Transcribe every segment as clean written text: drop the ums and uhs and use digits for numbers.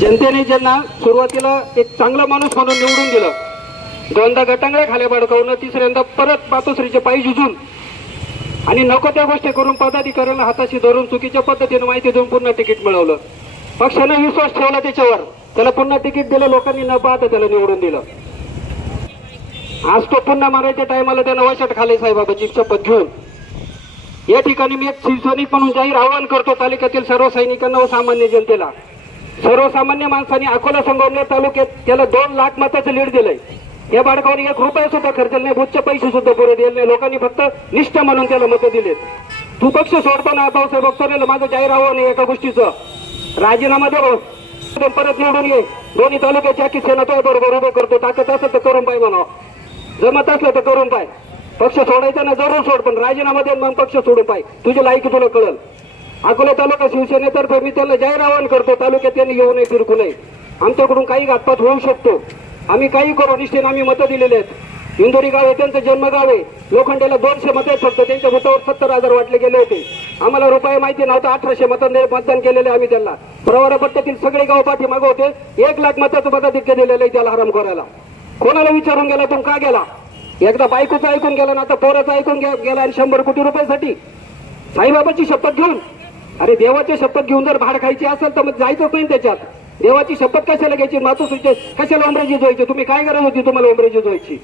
जनतेने ज्यांना सुरुवातीला एक चांगला माणूस म्हणून निवडून दिलं, दोनदा गटांगळ्या खाली बडकवणं, तिसऱ्यांदा परत मातोश्रीचे पायी झुजून आणि नको त्या गोष्टी करून पदाधिकाऱ्यांना हाताशी धरून चुकीच्या पद्धतीने माहिती देऊन पुन्हा तिकीट मिळवलं. पक्षाने विश्वास ठेवला त्याच्यावर, त्याला पुन्हा तिकीट दिलं, लोकांनी न पाहता त्याला निवडून दिलं. आज तो पुन्हा मारायच्या टायमाला त्यानं वशाट खाले साहेबाबाची शपथ घेऊन. या ठिकाणी मी एक शिवसैनिक म्हणून जाहीर आवाहन करतो तालुक्यातील सर्व सैनिकांना व सामान्य जनतेला. सर्वसामान्य माणसांनी अकोला संगमनेर तालुक्यात त्याला 2 लाख मताचं लीड दिलंय. या बाळकावर 1 रुपया सुद्धा खर्च नाही, बुथचे पैसे सुद्धा पुरे दिले नाही. लोकांनी फक्त निष्ठा म्हणून त्याला मतं दिलेत. तू पक्ष सोडताना भाऊसाहेब बघताना माझं जाहीर आव्हान आहे एका गोष्टीचं, राजीनामा दे, परत निवडून ये. दोन्ही तालुक्याच्या की सेना तो बरोबर उभं करतो, ताकद असेल तर करून पाय म्हणा, जमत असलं तर करून पाय. पक्ष सोडायचा ना जरूर सोड, पण राजीनामा दे मग पक्ष सोडून पाय, तुझी लायकी तुला कळल. अकोला तालुका शिवसेनेतर्फे मी त्याला जाहीर आवाहन करतो, तालुक्यात त्यांनी येऊ नये, फिरकू नये. आमच्याकडून काही घातपात होऊ शकतो, आम्ही काही करू, निष्ठेने आम्ही मतं दिलेले आहेत. इंदोरी गाव आहे, त्यांचं जन्मगाव आहे. लोखंडेला 200 मतं आहेत फक्त, त्यांच्या मतावर 70,000 वाटले गेले होते. आम्हाला रुपये माहिती नव्हतं, 1800 मतदान केलेले आम्ही त्यांना. प्रवरा पट्ट्यातील सगळे गाव पाठीमागे होते. 1 लाख मताचं मताधिक्य दिलेलं आहे त्याला हराम करायला. कोणाला विचारून गेला, तू का गेला? एकदा बायकोचं ऐकून गेला ना, आता पोराचं ऐकून गेला आणि 100 कोटी रुपयासाठी साईबाबाची शपथ घेऊन. अरे देवाची शपथ घेऊन जर भाड खायची असेल तर मग जायचं नाही त्याच्यात. देवाची शपथ कशाला घ्यायची, मातोश्रीचे कशाला उमरेजी जोयची? तुम्ही काय गरज होती तुम्हाला उमरेजी जोयची?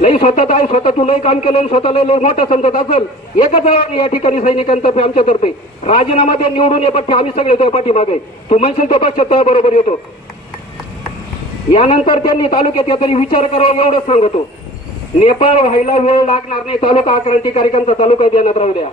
लई स्वतः आहे, स्वतः तू लई काम केलं, स्वतःला लई मोठं समजत असेल. एकच आव्हान या ठिकाणी सैनिकांतर्फे आमच्यातर्फे, राजीनामा दे, निवडून ये पट्टी, आम्ही सगळे तो पाठीमागे. तू म्हणशील तो पक्ष तो बरोबर येतो. यानंतर त्यांनी तालुक्यात या तरी विचार करावा एवढंच सांगतो. नेपाळ व्हायला वेळ लागणार नाही, तालुका आक्रांतिकारिकांचा तालुका देण्यात राहू द्या.